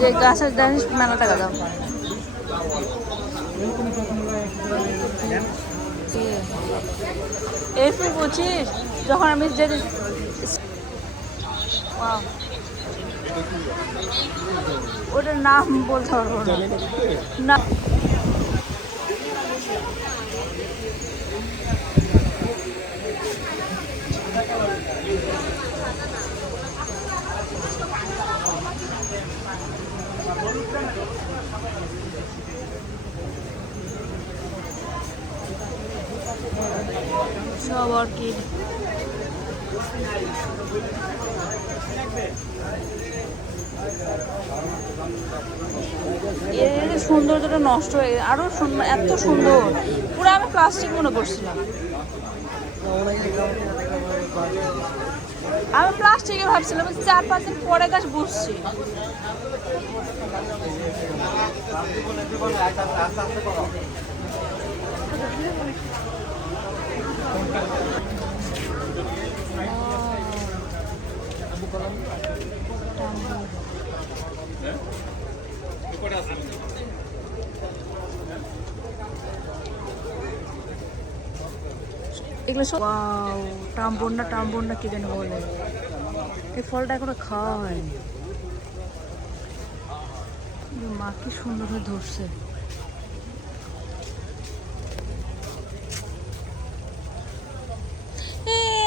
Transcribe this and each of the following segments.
যে গাছের জিনিস মেলা টাকা দাম। এপ্রিল 25 যখন আমি যে ওটার নাম বলতে পারবো না। সব অর্কিড এর সৌন্দর্যটা নষ্ট হয়ে গেছে। আরো এত সুন্দর, পুরো আমি প্লাস্টিক মনে করছিলাম। আমি প্লাস্টিকে ভাবছিলাম, 4-5 দিন পরে গাছ বুঝছি। এগুলো সব টাম্বন না কি যেন বলে। এই ফলটা এখনো খাওয়া হয়নি। মা কি সুন্দর হয়ে ধরছে।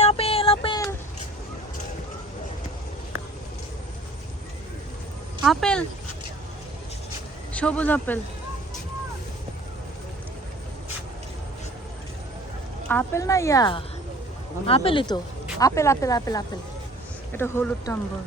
আপেল আপেল আপেল, সবুজ আপেল। আপেল না ইয়া আপেলই তো, আপেল আপেল আপেল আপেল। এটা হলুদ টাম্বর।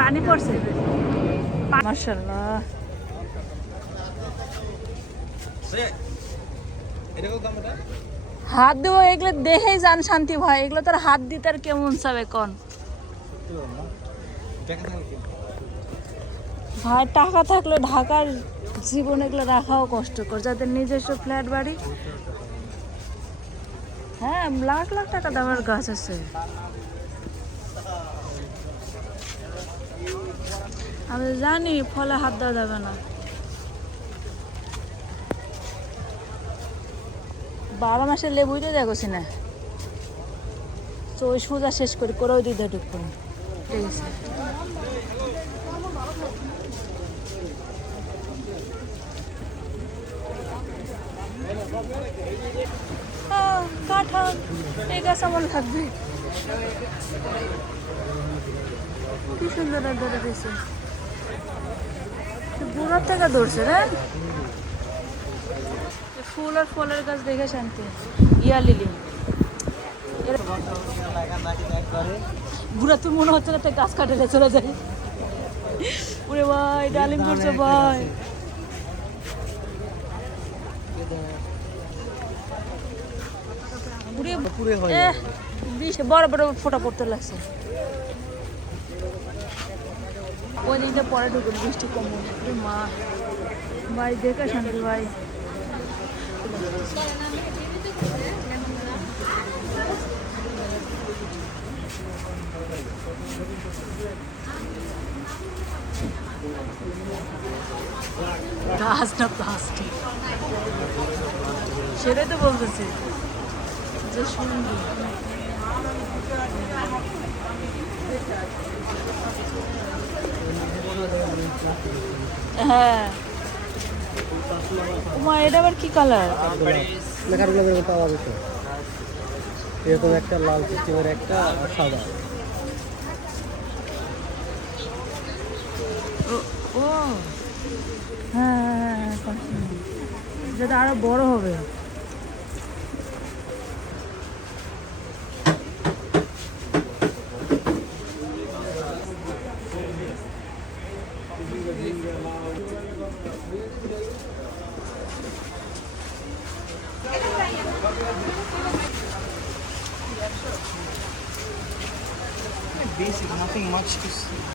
পানি পড়ছে মাশাআল্লাহ। হাত দেবো এগুলো দেখেই যান শান্তি ভাই। এগুলো তোর হাত দিতে আর কেমন চাবে কোন ভাই? টাকা থাকলে ঢাকার জীবন এগুলো রাখাও কষ্টকর। যাদের নিজস্ব ফ্ল্যাট বাড়ি, হ্যাঁ লাখ লাখ টাকা দামের গাছ আছে। আমি জানি ফলে হাত দেওয়া যাবে না। 12 মাসের লেবুই তো দেখছি না। তো ওই সোজা শেষ করে ওই দিদা ঢুকবো। ঠিক আছে, কাঁঠাল এই গাছ আমার থাকবে। কি সুন্দর ধরে দিয়েছে, বুড়ার থেকে ধরছে রে। ফুল আর ফলের গাছ দেখে শান্তি। ইয়া লিলি বুড়া, তোর মনে হচ্ছে না গাছ কাটলে চলে যায়। ওরে ভাই ডালিম করছে ভাই। বড় বড় ফোঁটা পড়তে লাগছে। ওই দিনটা পরে ঢুকুন, বৃষ্টি কমন। মা ভাই দেখে শান্তি ভাই। গাছ না প্লাস্টিক, সেটাই তো বলতেছি যে সুন্দর। হ্যাঁ মা, এটা আবার কি কালার? এরকম একটা লাল সিস্টেমের একটা সাদা। ও ও হ্যাঁ হ্যাঁ হ্যাঁ কত সুন্দর। যেটা আরো বড় হবে। Basic, nothing much to see.